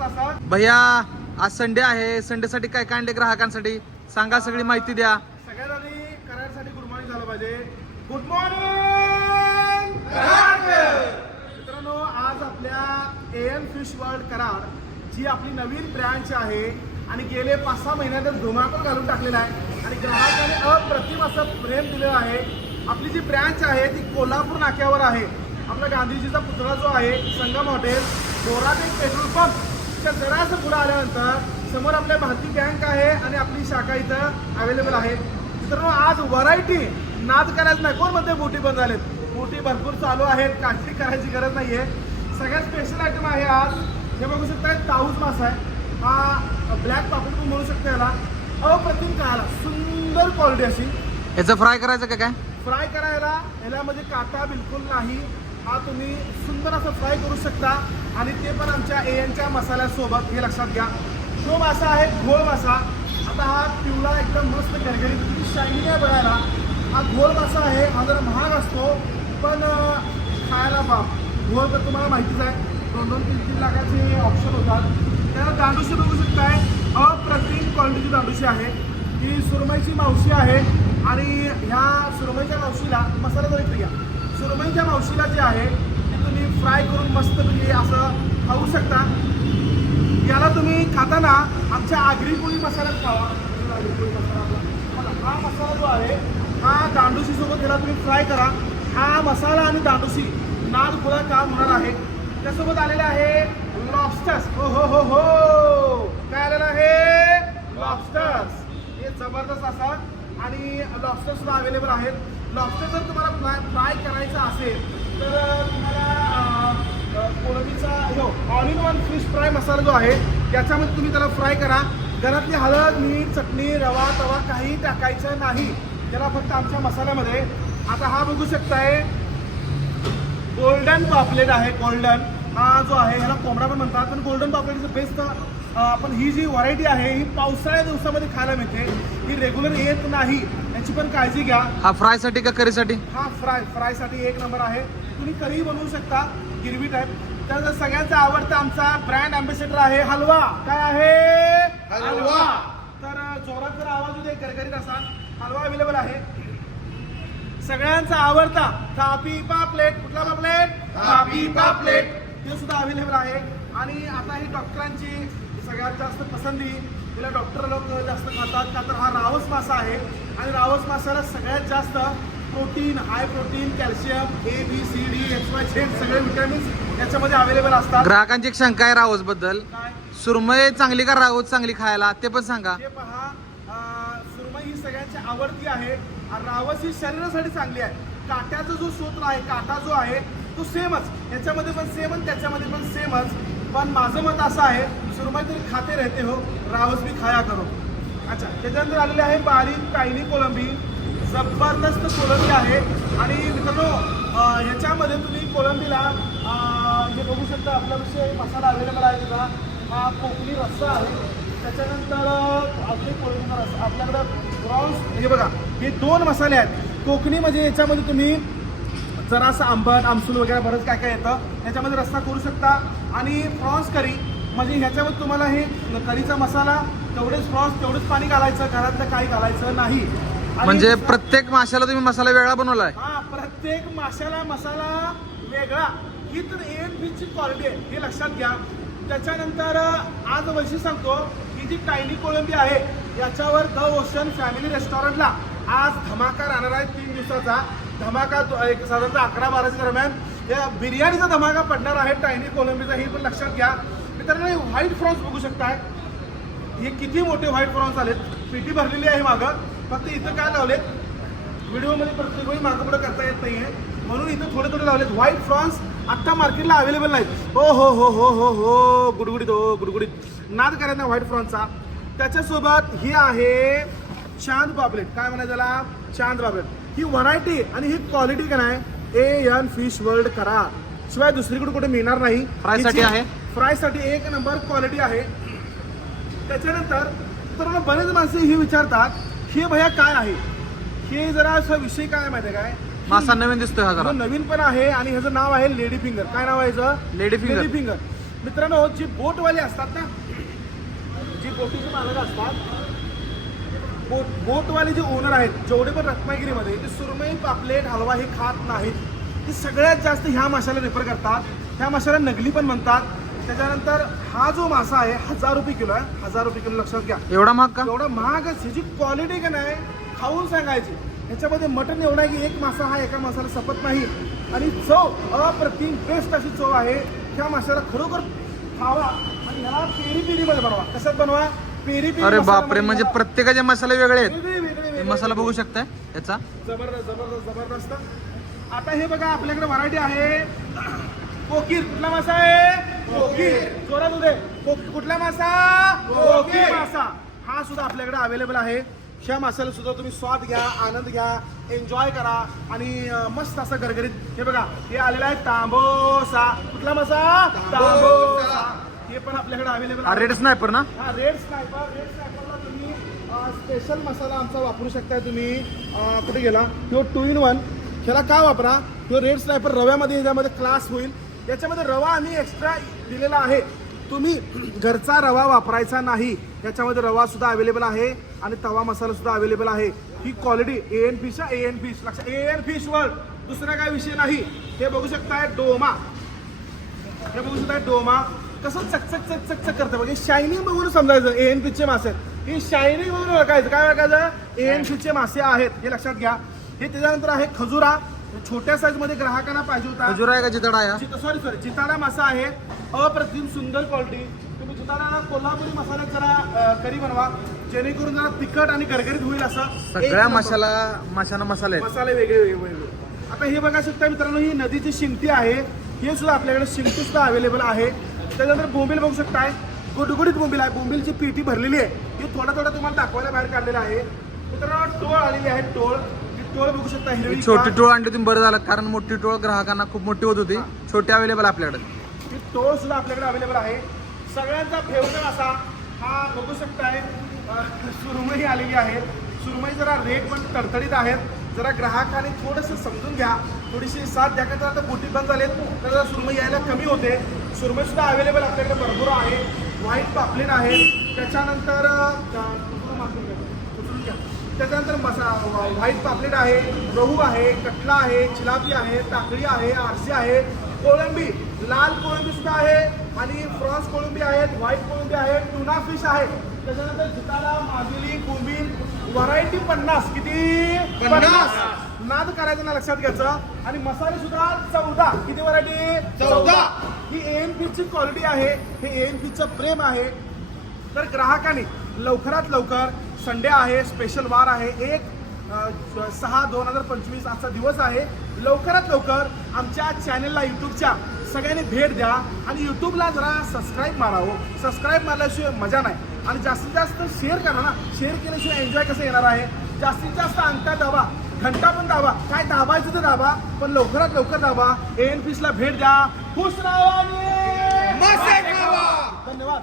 भैया आज संडे आहे. संडे साठी काय काय आणले ग्राहकांसाठी? सांगा सगळी माहिती द्या. सगळ्यात आधी करारसाठी गुड मॉर्निंग झालं पाहिजे. गुड मॉर्निंग मित्रांनो आज आपल्या ए एम फिश वर्ल्ड करार जी आपली नवीन ब्रँच आहे आणि गेले पाच सहा महिन्यातच धुमाकूळ घालून टाकलेला आहे. आणि ग्राहकाने अप्रतिम असं प्रेम दिलेलं आहे. आपली जी ब्रँच आहे ती कोल्हापूर नाक्यावर आहे. आपला गांधीजीचा पुतळा जो आहे संगम हॉटेल बोरात पेट्रोल पंप. त्या जरासं पुढे आल्यानंतर समोर आपल्या भारती बँक आहे आणि आपली शाखा इथं अवेलेबल आहे. मित्रांनो आज व्हरायटी नाद करायचं नाही. कोण म्हणते बोटी बंद झालेत? बोटी भरपूर चालू आहेत. काळजी करायची गरज नाहीये. सगळ्यात स्पेशल आयटम आहे आज हे बघू शकता ताऊस मासा आहे. हा ब्लॅक पापड पण म्हणू शकता याला. अप्रतिम काळाला. सुंदर क्वालिटी अशी. याचं फ्राय करायचं का काय? फ्राय करायला याच्यामध्ये काटा बिलकुल नाही. हा तुम्ही सुंदर असं फ्राय करू शकता. आणि ते पण आमच्या एएनच्या मसाल्यासोबत. हे लक्षात घ्या. तो मासा आहे घोळ मासा. आता हा पिवळा एकदम मस्त गरगरीत किती शायनिंग आहे बघायला. हा घोळ मासा आहे हा जरा महाग असतो पण खायला बाप घोळ तर तुम्हाला माहितीच आहे. दोन दोन तीन तीन लाखाचे ऑप्शन होतात. त्याला दांडूशी बघू शकताय. अप्रतिम क्वालिटीची दांडूशी आहे. ही सुरमईची मावशी आहे. आणि ह्या सुरमईच्या मावशीला मसाला जरी घ्या सुरमईच्या मावशीला जे आहे ते तुम्ही फ्राय करून मस्त तुम्ही असं खाऊ शकता. याला तुम्ही खाताना आमच्या आगरी पोळी मसाल्यात खावा. आगरी मसाला हा मसाला जो आहे हा दांडूशी सोबत याला तुम्ही फ्राय करा. हा मसाला आणि दांडूशी नाद खुला काम होणार आहे? त्यासोबत आलेले आहे लॉबस्टर्स हो हो हो हो. काय आलेलं आहे? लॉबस्टर्स हे जबरदस्त असा. आणि लॉबस्टर सुद्धा अवेलेबल आहेत. लॉबस्टर जर तुम्हाला फ्राय फ्राय करायचं असेल तर तुम्हाला अं, जो कोळंबीचा all in one fish fry masala जो आहे त्याच्यामध्ये तुम्ही त्याला फ्राय करा. घरातली हळद मीठ चटणी रवा तवा काही टाकायचं नाही. त्याला फक्त आमच्या मसाल्यामध्ये. आता हा बघू शकताय गोल्डन पॉपलेट आहे गोल्डन हा जो आहे ह्याला कोंबडा पण म्हणतात. पण गोल्डन पॉपलेटचं बेस्ट आपण ही जी व्हरायटी आहे ही पावसाळ्या दिवसामध्ये खायला मिळते. ही रेग्युलर येत नाही. याची पण काळजी घ्या. हा फ्रायसाठी का करीसाठी हा फ्राय फ्रायसाठी एक नंबर आहे. तुम्ही करीही बनवू शकता गिरवी टाईप त्यानंतर सगळ्यांचा आवडता आमचा ब्रँड अँबॅसेडर आहे हलवा. काय आहे? हलवा. तर जोरात जर आवाज उद्या गरगरीत असा हलवा अवेलेबल आहे. सगळ्यांचा आवडता थापी पापलेट कुठला पापलेट थापी पापलेट हे सुद्धा अवेलेबल आहे. आणि आता ही डॉक्टरांची सगळ्यात जास्त पसंती तिला डॉक्टर लोक जास्त खातात. का तर हा रावस मासा आहे. आणि रावस मासाला सगळ्यात जास्त protein high protein calcium A B C D X Y Z सगळे विटॅमिन्स याच्यामध्ये अवेलेबल असतात. ग्राहकांची एक शंका आहे रावसबद्दल. काय? सुरमई चांगली का रावस चांगली खायला? ते पण सांगा. हे पहा अं, सुरमई ही सगळ्यांची आवडती आहे. आणि रावस ही शरीरासाठी चांगली आहे. काट्याचा जो सूत्र आहे काटा जो आहे तो सेमच. याच्यामध्ये पण सेम आणि त्याच्यामध्ये पण सेमच. पण माझं मत असं आहे सुरमई तरी खाते राहते हो रावस भी खाया करो. अच्छा त्याच्यानंतर आलेले आहे बारीक टायनी कोलंबी. जबरदस्त कोलंबी आहे. आणि मित्रांनो ह्याच्यामध्ये तुम्ही कोलंबीला हे बघू शकता आपल्याविषयी मसाला अवेलेबल आहे तुला हा कोकणी रस्सा आहे. त्याच्यानंतर आपली कोलंबीचा रस्सा आपल्याकडं प्रॉन्स हे बघा हे दोन मसाले आहेत. कोकणी म्हणजे याच्यामध्ये तुम्ही जरासं आंबट आमसूल वगैरे बरंच काय काय येतं. त्याच्यामध्ये रस्सा करू शकता. आणि प्रॉन्स करी म्हणजे ह्याच्यामध्ये तुम्हाला हे करीचा मसाला तेवढेच प्रॉन्स तेवढंच पाणी घालायचं घरातलं काही घालायचं नाही. म्हणजे प्रत्येक माशाला तुम्ही मसाला वेगळा बनवलाय? हा प्रत्येक माशाला मसाला वेगळा. ही तर एन बीची क्वालिटी आहे. हे लक्षात घ्या. त्याच्यानंतर आज वैशिष्ट्य सांगतो ही जी टायनी कोळंबी आहे याच्यावर द ओशन फॅमिली रेस्टॉरंटला आज धमाका राहणार आहे तीन दिवसाचा. धमाका एक साधारणतः अकरा बाराच्या दरम्यान. या बिर्याणीचा धमाका पडणार आहे टायनी कोळंबीचा. ही पण लक्षात घ्या. मित्रांनो हे व्हाईट फ्रॉन्स बघू शकताय. हे किती मोठे व्हाईट प्रॉन्स आलेत. पेटी भरलेली आहे मागं. फक्त इथं काय लावलेत? व्हिडिओमध्ये प्रत्येक वेळी मागं पुढं करता येत नाहीये. म्हणून इथं थोडे थोडे लावलेत. व्हाईट फ्रॉन्स आत्ता मार्केटला अवेलेबल नाहीत. हो हो हो हो हो हो गुडगुडीत हो गुडगुडीत. नाद करायचा नाही व्हाईट फ्रॉन्सचा त्याच्यासोबत ही आहे चांद पापलेट काय म्हणायचं त्याला? चांद पापलेट ही व्हरायटी आणि ही क्वालिटी काय नाही? ए एन फिश वर्ल्ड करा शिवाय दुसरीकडे कुठे मिळणार नाही. आहे? फ्रायसाठी एक नंबर क्वालिटी आहे. त्याच्यानंतर तर बरेच माणसं हे विचारतात हे भया काय आहे? हे जरा असा विषय काय माहिती आहे काय? मासा नवीन दिसतोय हा जरा. नवीन पण आहे आणि ह्याचं नाव आहे लेडी फिंगर. काय नाव आहे ह्याचं लेडी फिंगर. Lady finger. मित्रांनो जी बोटवाले असतात ना जी बोटीचे मालक असतात बोट बोटवाले जे ओनर आहेत जेवढे पण रत्नागिरीमध्ये ते सुरमई पापलेट हलवा हे खात नाहीत. ते सगळ्यात जास्त ह्या माशाला रेफर करतात. ह्या माशाला नगली पण म्हणतात. त्याच्यानंतर हा जो मासा आहे हजार रुपये किलो आहे. हजार रुपये किलो लक्षात घ्या. एवढा महाग का? एवढा महागच ह्याची क्वालिटी का नाही खाऊन सांगायची. ह्याच्यामध्ये मटण एवढा की एक मासा हा एका मासाला सपत नाही. आणि चव अप्रतिम बेस्ट अशी चव आहे. ह्या माशाला खरोखर खावा आणि ह्याला पेरी पेरीमध्ये बनवा. कशात बनवा? पेरी पेरी अरे बापरे म्हणजे. प्रत्येकाचे मसाले वेगळे आहेत. मसाला बघू शकताय? याचा? जबरदस्त जबरदस्त जबरदस्त. आता हे बघा आपल्याकडे व्हरायटी आहे. कोकीर कुठला मासा आहे? कोकीर. जोरात को- कुठला मासा? कोकीर. मासा. हा सुद्धा आपल्याकडे अवेलेबल आहे. ह्या माशाला सुद्धा तुम्ही स्वाद घ्या आनंद घ्या एन्जॉय करा आणि अं, मस्त असं गरगरीत हे बघा हे आलेला आहे तांबोसा. कुठला मासा? तांबोसा. हे पण आपल्याकडे अवेलेबल हा रेड स्नायपर ना? हा रेड स्नायपर रेड स्नायपरला तुम्ही स्पेशल मसाला आमचा वापरू शकताय तुम्ही. अं, कुठे गेला? तो टू इन वन ह्याला का वापरा? तो रेड स्नायपर रव्यामध्ये ह्याच्यामध्ये क्लास होईल. याच्यामध्ये रवा आम्ही एक्स्ट्रा दिलेला आहे. तुम्ही घरचा रवा वापरायचा नाही याच्यामध्ये रवा सुद्धा अवेलेबल आहे आणि तवा मसाला सुद्धा अवेलेबल आहे. ही quality A N fish A N fish लक्षात ए एन फिश दुसरा काय विषय नाही. हे बघू शकताय डोमा. हे बघू शकताय डोमा. कसं चकचक चकचक चक करतं बघा. शायनिंग बघून समजायचं ए एन फिशचे मासे. आहेत ही शायनिंग बघून ओळखायचं. काय ओळखायचं? ए एन फिशचे मासे आहेत. हे लक्षात घ्या. हे त्याच्यानंतर आहे खजुरा. छोट्या साईजमध्ये ग्राहकांना पाहिजे होता. आहे का जितडा आहे सॉरी सॉरी जिताडा मासा आहे. अप्रतिम सुंदर क्वालिटी तुम्ही जिताडाला कोल्हापुरी मसाल्यात जरा अं, करी बनवा. जेणेकरून जरा तिखट आणि गरगरीत होईल असं. एक सगळ्या नंबर. मसाला माशाना मसाले आहेत. मसाले वेगळे वेगळे वेगळे. आता हे बघा शकता मित्रांनो ही नदीची शिंगटी आहे. हे सुद्धा आपल्याकडे शिंगटी सुद्धा अवेलेबल आहे. त्याच्यानंतर बोंबील बघू शकताय. गुडगुडीत बोंबील आहे. बोंबीलची पेटी भरलेली आहे. ही थोडा थोडा तुम्हाला दाखवायला बाहेर काढलेला आहे. मित्रांनो टोळ आलेली आहे टोळ. टोळ बघू शकता हिरवी छोटी टोळ आणली तुम्ही बरं झालं कारण मोठी टोळ ग्राहकांना खूप मोठी होत होती. छोटी अवेलेबल आपल्याकडे. टोळ सुद्धा आपल्याकडे अवेलेबल आहे. सगळ्यांचा फेवरेट असा हा बघू शकताय सुरमई आलेली आहे. सुरमई जरा रेट पण तडतडीत आहेत. जरा ग्राहकांनी थोडंसं समजून घ्या. थोडीशी साथ द्या का तर आता बोटी बंद झालेत. तर जरा सुरमई यायला कमी होते. सुरमई सुद्धा अवेलेबल आपल्याकडे भरपूर आहे. व्हाईट पापलेट आहे. त्याच्यानंतर अं, उचलून मागून घ्या. उचलून घ्या. त्याच्यानंतर मसा व्हाईट पापलेट आहे गहू आहे कटला आहे चिलापी आहे टाकळी आहे आरसी आहे कोळंबी लाल कोळंबी सुद्धा आहे आणि फ्रॉन्स कोळंबी आहेत व्हाईट कोळंबी आहे टुना फिश आहे. त्याच्यानंतर जिताला माजुली कोंबील व्हरायटी पन्नास. किती? पन्नास. नाद करायचं ना लक्षात घ्यायचं. आणि मसाले सुद्धा चौदा. किती व्हरायटी चौदा. ही एम ची क्वालिटी आहे हे एम चं प्रेम आहे. तर ग्राहकांनी लवकरात लवकर संडे आहे स्पेशल वार आहे. एक सहा दोन हजार पंचवीस आजचा दिवस आहे. लवकरात लवकर आमच्या चॅनलला यूट्यूबच्या सगळ्यांनी भेट द्या आणि यूट्यूबला जरा सबस्क्राईब मारावं सबस्क्राईब मारल्याशिवाय मजा नाही. आणि जास्तीत जास्त शेअर करा ना. शेअर केल्याशिवाय एन्जॉय कसं येणार आहे? जास्तीत जास्त अंगठा दाबा घंटा पण दाबा. काय दाबायचं ते दाबा पण लवकरात लवकर दाबा. एन ला भेट द्या. खुश राहा! धन्यवाद.